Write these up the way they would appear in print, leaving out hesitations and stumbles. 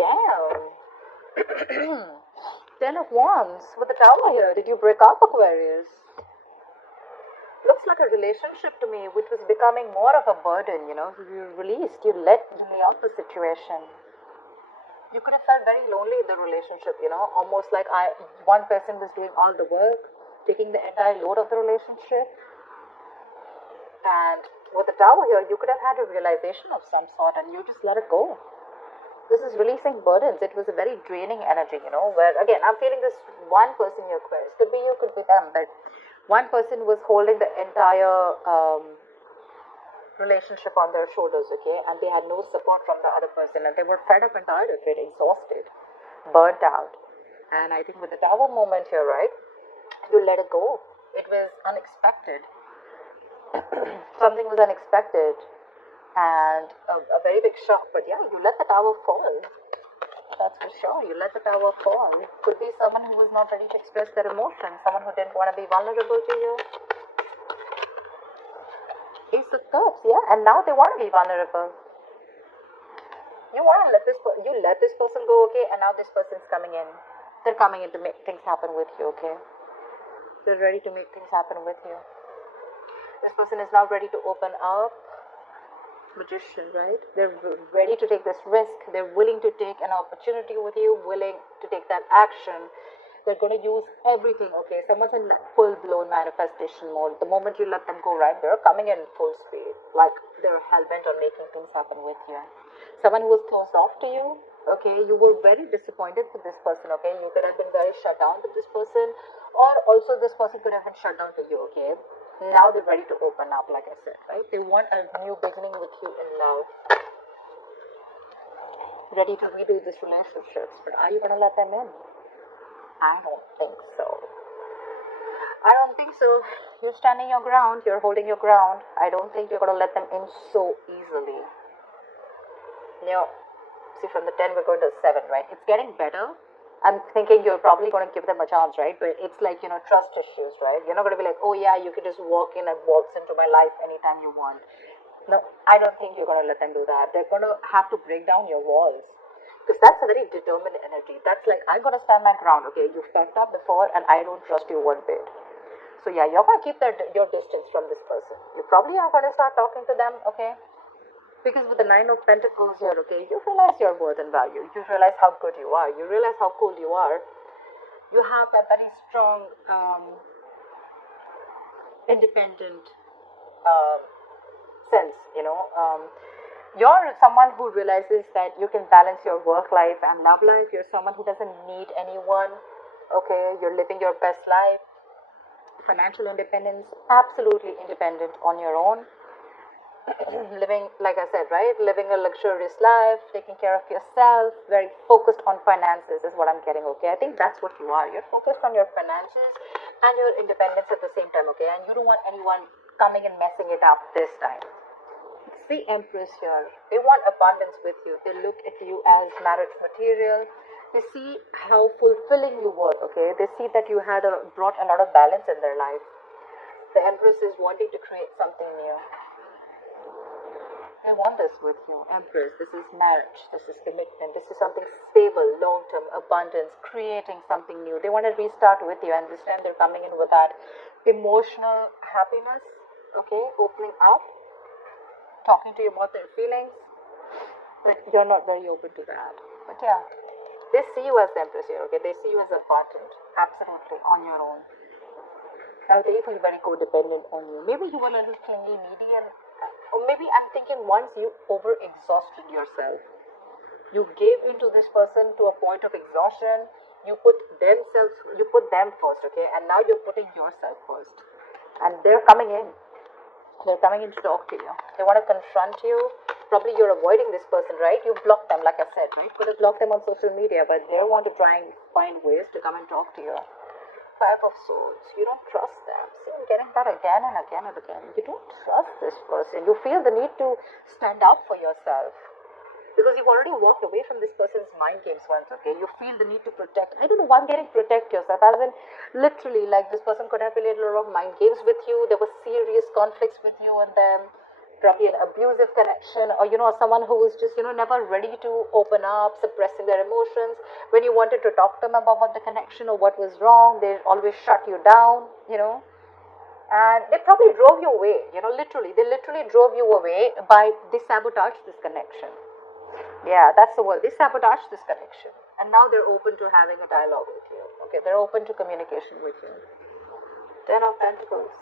damn. Ten of Wands with the Tower here. Did you break up, Aquarius? Looks like a relationship to me which was becoming more of a burden, you know. You released, you lay off the situation. You could have felt very lonely in the relationship, you know, almost like one person was doing all the work, taking the entire load of the relationship. And with the Tower here, you could have had a realization of some sort and you just let it go. This is releasing burdens. It was a very draining energy, you know, where again, I'm feeling this one person here, Aquarius. Could be you, could be them, but one person was holding the entire relationship on their shoulders, okay, and they had no support from the other person, and they were fed up and tired of it, exhausted, burnt out. And I think with the Tower moment here, right, you let it go. It was unexpected. Something was unexpected and a very big shock, but yeah, you let the Tower fall. That's for sure. You let the Tower fall. Could be someone who was not ready to express their emotions, someone who didn't want to be vulnerable to you. Ace of Cups, yeah, and now they want to be vulnerable. You want to let this person go, okay, and now this person's coming in. They're coming in to make things happen with you, okay? They're ready to make things happen with you. This person is now ready to open up. Magician, right? They're ready to take this risk. They're willing to take an opportunity with you, willing to take that action. They're going to use everything, okay? Someone's in full-blown manifestation mode. The moment you let them go, right, they're coming in full speed. Like, they're hell-bent on making things happen with you. Someone who was closed off to you, okay? You were very disappointed with this person, okay? You could have been very shut down to this person, or also this person could have been shut down to you, okay? Now they're ready to open up, like I said, right? They want a new beginning with you in love. Ready to redo this relationship. But are you going to let them in? I don't think so. I don't think so. You're standing your ground. You're holding your ground. I don't think you're going to let them in so easily. You know, see, from the 10, we're going to 7, right? It's getting better. I'm thinking you're probably going to give them a chance, right? But it's like, you know, trust issues, right? You're not going to be like, oh yeah, you can just walk in and waltz into my life anytime you want. No, I don't think you're going to let them do that. They're going to have to break down your walls. Because that's a very determined energy. That's like, I'm going to stand my ground, okay? You fucked up before and I don't trust you one bit. So yeah, you're going to keep your distance from this person. You probably are going to start talking to them, okay? Because with the 9 of Pentacles here, okay, you realize your worth and value. You realize how good you are. You realize how cool you are. You have a very strong, independent sense, you know. You're someone who realizes that you can balance your work life and love life. You're someone who doesn't need anyone, okay? You're living your best life. Financial independence, absolutely independent on your own. Living, like I said, right, living a luxurious life, taking care of yourself, very focused on finances is what I'm getting, okay? I think that's what you are. You're focused on your finances and your independence at the same time, okay? And you don't want anyone coming and messing it up this time. It's the Empress here. They want abundance with you. They look at you as marriage material. They see how fulfilling you were, okay? They see that you had brought a lot of balance in their life. The Empress is wanting to create something new. I want this with you, Empress. This is marriage. This is commitment. This is something stable, long-term, abundance, creating something new. They want to restart with you, and this time they're coming in with that emotional happiness, okay, opening up, talking to you about their feelings, but you're not very open to that. But yeah, they see you as the Empress here, okay? They see you as abundant, absolutely, on your own. Now they feel very codependent on you. Maybe you were a little clingy, needy, or maybe I'm thinking once you over-exhausted yourself, you gave into this person to a point of exhaustion, you put them first, okay? And now you're putting yourself first. And they're coming in. They're coming in to talk to you. They want to confront you. Probably you're avoiding this person, right? You blocked them, like I said, right? Could have blocked them on social media, but they want to try and find ways to come and talk to you. 5 of Swords. You don't trust them. See, I'm getting that again and again and again. You don't trust this person. You feel the need to stand up for yourself. Because you've already walked away from this person's mind games once, okay? You feel the need to protect. I don't know why I'm getting protect yourself. As in, literally, like this person could have played a lot of mind games with you. There were serious conflicts with you and them. probably an abusive connection, or someone who is just never ready to open up, suppressing their emotions. When you wanted to talk to them about what the connection or what was wrong, they always shut you down, and they probably drove you away, literally. They literally drove you away by, they sabotaged this connection. Yeah, that's the word. They sabotaged this connection. And now they're open to having a dialogue with you. Okay, they're open to communication with you. Ten of Pentacles.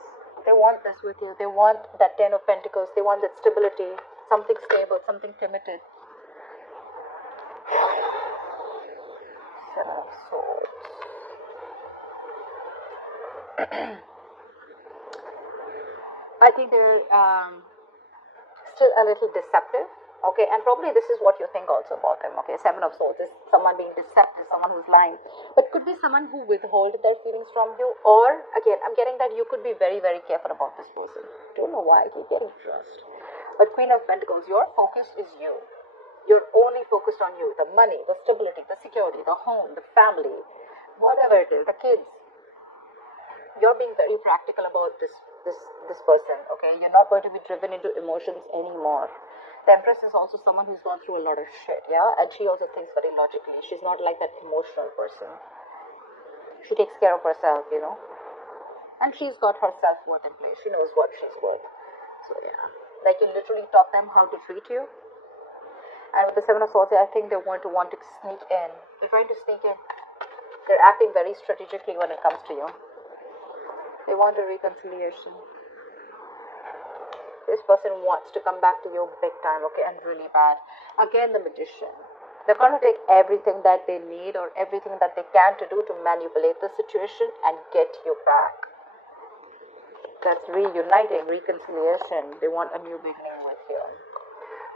They want this with you. They want that Ten of Pentacles. They want that stability, something stable, something committed. Seven of Swords. I think they're still a little deceptive. Okay, and probably this is what you think also about them. Okay, Seven of Swords is someone being deceptive, someone who's lying, but could be someone who withhold their feelings from you. Or again, I'm getting that you could be very, very careful about this person. Don't know why I keep getting trust. But Queen of Pentacles, your focus is you. You're only focused on you. The money, the stability, the security, the home, the family, whatever it is, the kids. You're being very practical about this person. Okay, you're not going to be driven into emotions anymore. The Empress is also someone who's gone through a lot of shit, yeah? And she also thinks very logically. She's not like that emotional person. She takes care of herself, And she's got her self-worth in place. She knows what she's worth. So, yeah. Like, you literally taught them how to treat you. And with the Seven of Swords, I think they're going to want to sneak in. They're trying to sneak in. They're acting very strategically when it comes to you. They want a reconciliation. This person wants to come back to you big time, okay, and really bad. Again, the Magician. They're going to take everything that they need or everything that they can to do to manipulate the situation and get you back. That's reuniting, reconciliation. They want a new beginning with you.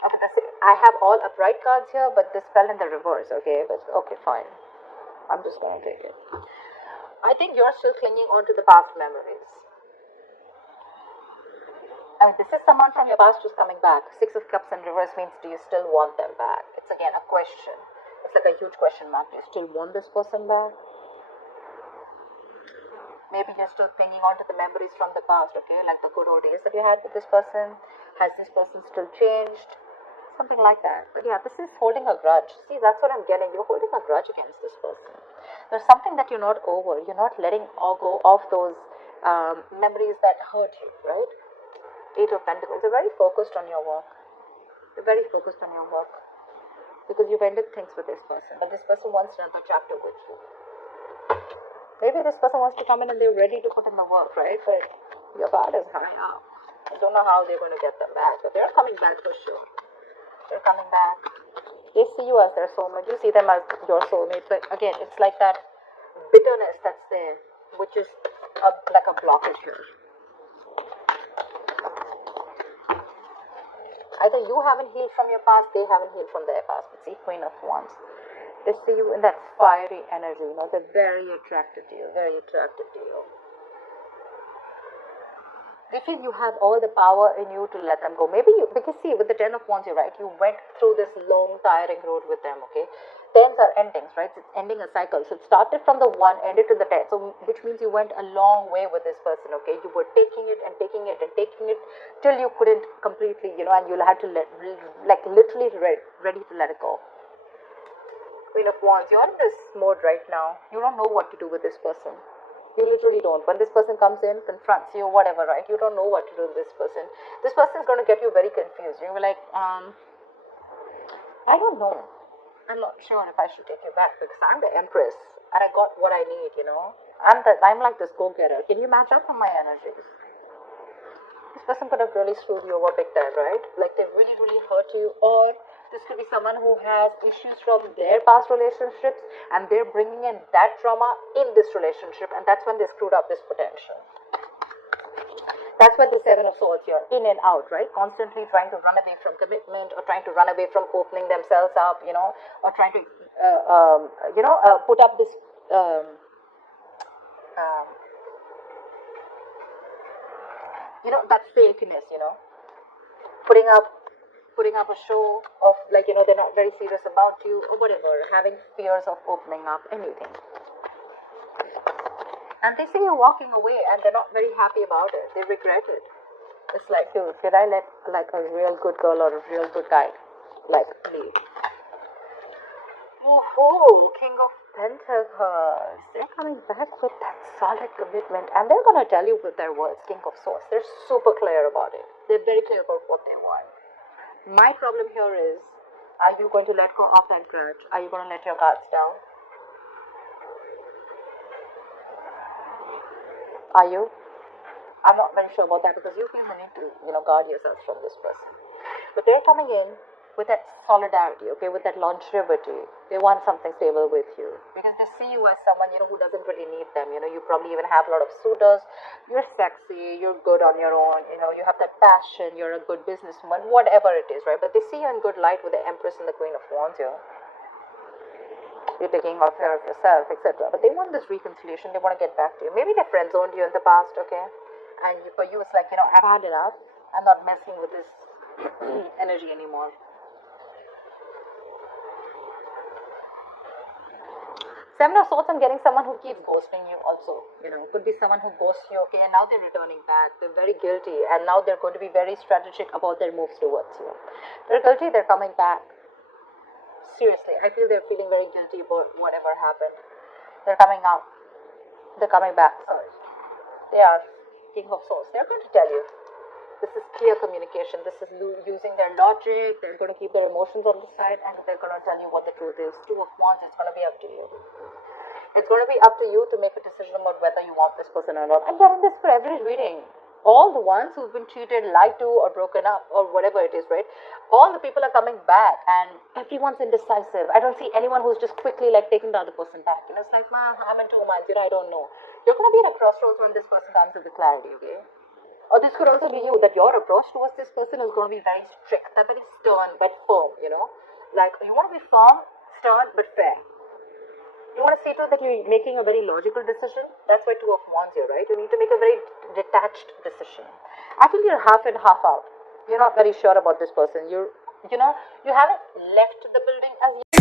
Okay, that's it. I have all upright cards here, but this fell in the reverse, okay? But okay, fine. I'm just going to take it. I think you're still clinging on to the past memories. I mean, this is someone from your past who's coming back. Six of Cups in reverse means, do you still want them back? It's again a question. It's like a huge question mark. Do you still want this person back? Maybe you're still clinging on to the memories from the past, okay? Like the good old days that you had with this person. Has this person still changed? Something like that. But yeah, this is holding a grudge. See, that's what I'm getting. You're holding a grudge against this person. There's something that you're not over. You're not letting all go of those memories that hurt you, right? Eight of Pentacles. They're very focused on your work. They're very focused on your work. Because you've ended things with this person. But this person wants another chapter with you. Maybe this person wants to come in and they're ready to put in the work, right? But your guard is high up. I don't know how they're going to get them back. But they're coming back for sure. They're coming back. They see you as their soulmate. You see them as your soulmate. But again, it's like that bitterness that's there, which is like a blockage here. Either you haven't healed from your past, they haven't healed from their past. But see, Queen of Wands. They see you in that fiery energy, they're very attracted to you, very attracted to you. They feel you have all the power in you to let them go. Maybe you, because see, with the Ten of Wands, you're right, you went through this long, tiring road with them, okay? Tens are endings, right? It's ending a cycle. So it started from the 1, ended to the 10. So which means you went a long way with this person, okay? You were taking it and taking it and taking it till you couldn't completely, and you'll have to literally ready to let it go. Queen of Wands, you're in this mode right now. You don't know what to do with this person. You literally don't. When this person comes in, confronts you, whatever, right? You don't know what to do with this person. This person is going to get you very confused. You're like, I don't know. I'm not sure if I should take you back because I'm the Empress and I got what I need, I'm like this go-getter. Can you match up on my energies? This person could have really screwed you over big time, right? Like they really, really hurt you. Or this could be someone who has issues from their past relationships and they're bringing in that trauma in this relationship, and that's when they screwed up this potential. That's what the Seven of Swords here, in and out, right? Constantly trying to run away from commitment or trying to run away from opening themselves up, or trying to, put up this, that fakeness, putting up a show of they're not very serious about you or whatever, having fears of opening up, anything. And they see you walking away and they're not very happy about it. They regret it. It's like, dude, did I let like a real good girl or a real good guy like leave? Oh, King of Pentacles. They're coming back with that solid commitment, and they're gonna tell you with their words. King of Swords. They're super clear about it. They're very clear about what they want. My problem here is, are you going to let go of that grudge? Are you going to let your guards down? Are you? I'm not very sure about that, because you feel the need to, guard yourself from this person. But they're coming in with that solidarity, okay, with that longevity. They want something stable with you, because they see you as someone, who doesn't really need them. You probably even have a lot of suitors. You're sexy, you're good on your own, you have that passion, you're a good businesswoman, whatever it is, right? But they see you in good light with the Empress and the Queen of Wands here. You're taking care of yourself, etc. But they want this reconciliation. They want to get back to you. Maybe they friend zoned you in the past, okay? And for you, it's like, I've had enough. I'm not messing with this energy anymore. Seven of Swords, I'm getting someone who keeps ghosting you also. Could be someone who ghosts you, okay, and now they're returning back. They're very guilty, and now they're going to be very strategic about their moves towards you. They're guilty, they're coming back. Seriously, I feel they're feeling very guilty about whatever happened. They're coming out. They're coming back. Sorry. They are King of Swords. They're going to tell you. This is clear communication. This is using their logic. They're going to keep their emotions on the side, and they're going to tell you what the truth is. Two of Wands, it's going to be up to you. It's going to be up to you to make a decision about whether you want this person or not. I'm getting this for every reading. All the ones who've been cheated, lied to, or broken up, or whatever it is, right? All the people are coming back, and everyone's indecisive. I don't see anyone who's just quickly like taking the other person back. It's like, man, I'm in 2 months, I don't know. You're going to be at a crossroads when this person comes with the clarity, okay? Or this could also be you, that your approach towards this person is going to be very strict, very stern, but firm, Like, you want to be firm, stern, but fair. You want to see to it that you're making a very logical decision. That's why Two of Wands here, right? You need to make a very detached decision. I feel you're half in, half out. You're not very sure about this person. You haven't left the building as yet.